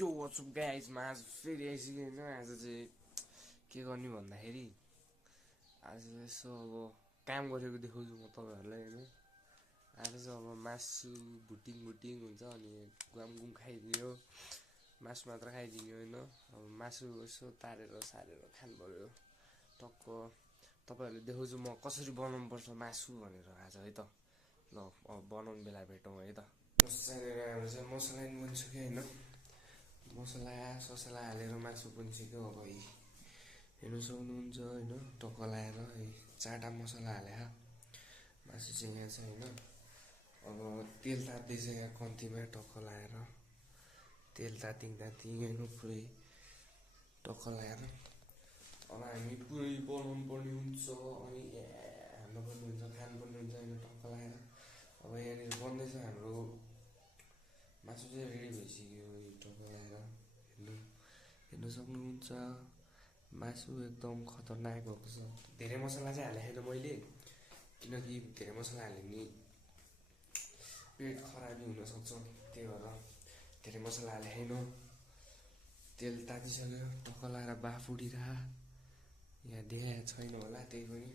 यो वाट्सअप गाइजमा आज फेरि आइसक्यो होइन। आज चाहिँ के गर्ने भन्दाखेरि आज यसो अब काम गरेको देखाउँछु म तपाईँहरूलाई होइन। आज चाहिँ अब मासु भुटिङ हुन्छ अनि गुम खाइदियो, मासु मात्र खाइदियो होइन। अब मासु यसो तारेर सारेर खानु पऱ्यो टक्क। तपाईँहरूले देखाउँछु म कसरी बनाउनु पर्छ मासु भनेर आज है त। ल अब बनाउने बेला भेटौँ है त। चाहिने चाहिँ मसला नि बनिसक्यो होइन। मसला ससला हालेर मासु बनिसक्यो। अब हेर्नु सक्नुहुन्छ होइन, टक्क लाएर चारवटा मसला हाले मासु चाहिँ यहाँ छ होइन। अब तेल तात्दैछ यहाँ कम्तीमा, टक्क लाएर तेल तातिङ होइन पुरै टक्क लाएर अब हामी पुरै बनाउनु पर्ने हुन्छ अनि हाल्नुपर्ने हुन्छ, खानुपर्ने हुन्छ होइन टक्क लाएर। अब यहाँनिर बन्दैछ हाम्रो मासु चाहिँ रेडी भइसक्यो टक्क लाएर हेर्नु सक्नुहुन्छ। मासु एकदम खतरनाक भएको छ। धेरै मसला चाहिँ हालेको छैन मैले, किनकि धेरै मसला हाल्यो भने पेट खराबी हुनसक्छ, त्यही भएर धेरै मसला हालेको छैन। तेल तातिसक्यो टक्क लाएर बाफ उठिरह, यहाँ देखाएको छैन होला त्यही पनि।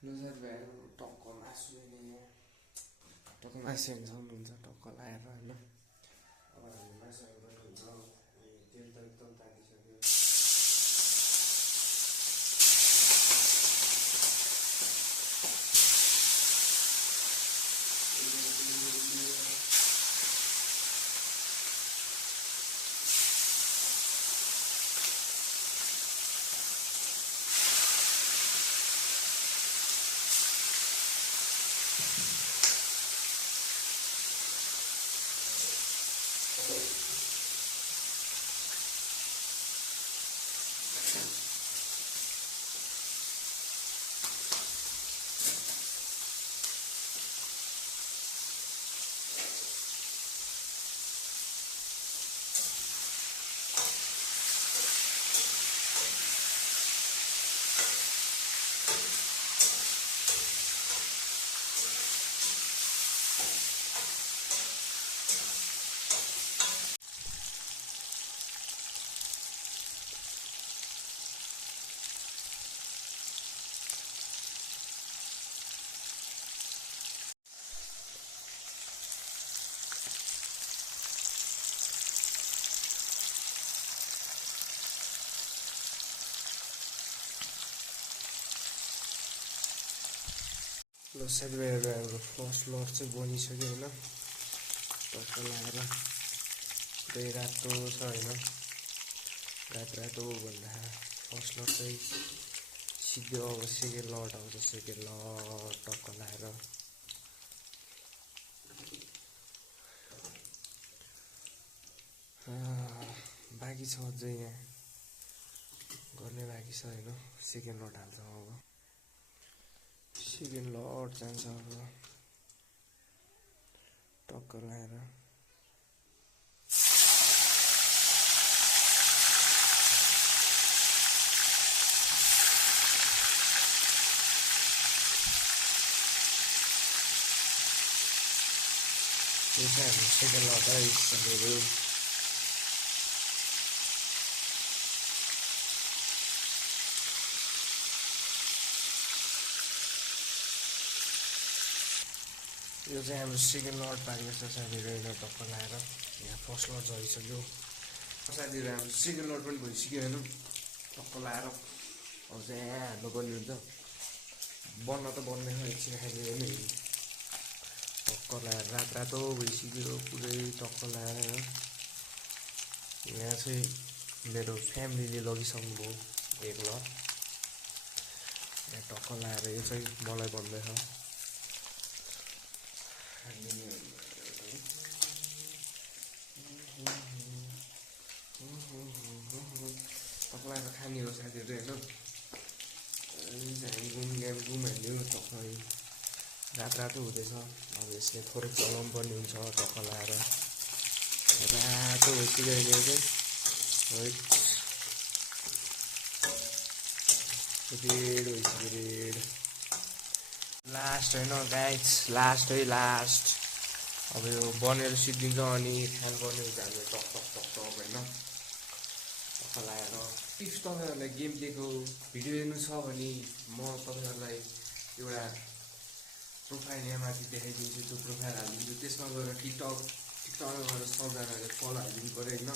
साथीभाइहरू टक्क मासु यहाँ टक्क मासु हेर्नु सक्नुहुन्छ टक्क लाएर होइन। अब हामी मासु हाल्नुपर्ने हुन्छ। तेल त एकदम तातिसक्यो। ल साथीभाइहरू हाम्रो फर्स्ट लट चाहिँ बनिसक्यो होइन। टक्क लाएर पुरै रातो छ होइन, रातो भन्दा फर्स्ट लट चाहिँ सिक्यो। अब सेकेन्ड लट आउँछ, सेकेन्ड लट टक्क लाएर बाँकी छ अझै यहाँ गर्ने बाँकी छ होइन। सेकेन्ड लट हाल्छ अब, सेकेन्ड लट जान्छ अब टक्क लाएर। यो चाहिँ हाम्रो सेकेन्ड लट है साथीहरू। यो चाहिँ हाम्रो सेकेन्ड लट पाकेको छ साथीहरू होइन, टक्क लाएर। यहाँ फर्स्ट लट झरिसक्यो साथीहरू, हाम्रो सेकेन्ड लट पनि भइसक्यो होइन, टक्क लाएर। अब चाहिँ यहाँ हाल्नुपर्ने हुन्छ। बन्न त बन्दैन एकछिन खाइदियो भने टक्क लाएर रातो भइसक्यो पुरै टक्क लाएर। यहाँ चाहिँ मेरो फ्यामिलीले लगिसक्नुभयो एक लट यहाँ टक्क लाएर। यो चाहिँ मलाई भन्दैछ टक्क लाएर खाने हो साथीहरू होइन। हामी घुम हाल्यो टक्क रातो हुँदैछ। अब यसले थोरै चलाउनु पर्ने हुन्छ टक्क लाएर। रातो भइसक्यो अहिले चाहिँ रेड भइसक्यो, रेड। लास्ट होइन गाइस, लास्ट है लास्ट। अब यो बनेर सिद्धिन्छ अनि खानुपर्ने हुन्छ हामीले टक टक टक टक होइन टक्क लगाएर। इफ तपाईँहरूलाई गेम प्लेको भिडियो हेर्नु छ भने म तपाईँहरूलाई एउटा प्रोफाइल यहाँ माथि देखाइदिन्छु, त्यो प्रोफाइल हालिदिन्छु, त्यसमा गएर टिकटकमा गएर सबजनाले फलो हालिदिनु पऱ्यो होइन।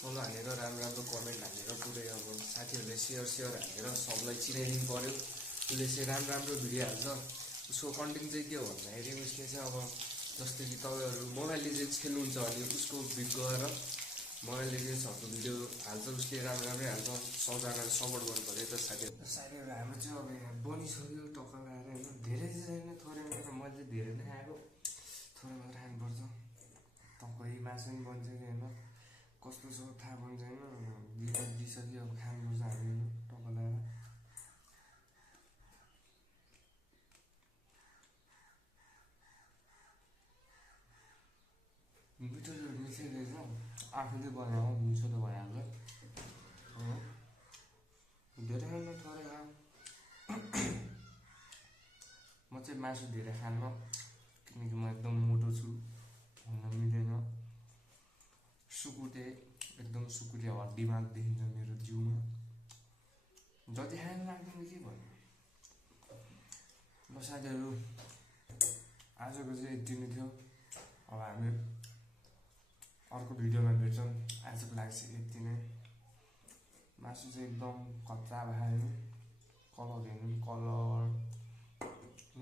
फलो हालेर राम्रो राम्रो कमेन्ट हालेर पुरै अब साथीहरूले सेयर हालेर सबलाई चिनाइदिनु पऱ्यो। उसले चाहिँ राम्रो भिडियो हाल्छ। उसको कन्टेन्ट चाहिँ के हो भन्दाखेरि उसले चाहिँ अब जस्तै कि तपाईँहरू मोबाइल लिजेन्ड्स खेल्नुहुन्छ भने उसको गएर मोबाइल लिजेन्ड्सहरूको भिडियो हाल्छ, उसले राम्रै हाल्छ। सबजनाले सपोर्ट गर्नु पऱ्यो त साथीहरू। हाम्रो चाहिँ अब यहाँ बनिसक्यो टक्क लगाएर होइन, धेरै चाहिँ छैन, थोरै मात्र। मैले धेरै नै खाएको, थोरै मात्र खानुपर्छ। टक्कै मासु पनि बनिसक्यो होइन, कस्तो छ थाहा पनि छैन। दिइसक्यो अब खानुपर्छ हामीहरू टक्क लगाएर। मिठो मिठै रहेछ, आफूले बनाएको मिठो त भइहाल्छ हो। धेरै खानु थोरै खाऊ। म चाहिँ मासु धेरै खान्न किनकि म एकदम मोटो छु, हुन मिल्दैन। सुकुटे एकदम सुकुटे हड्डीमा देखिन्छ मेरो जिउमा। जति खानु लाग्दैन के भन्नु। ल साथीहरू, आजको चाहिँ यति नै थियो। अब हामी अर्को भिडियोमा भेट्छौँ। आजको लागि चाहिँ यति नै। मासु चाहिँ एकदम कच्चा भयो, कलर हेर्नु कलर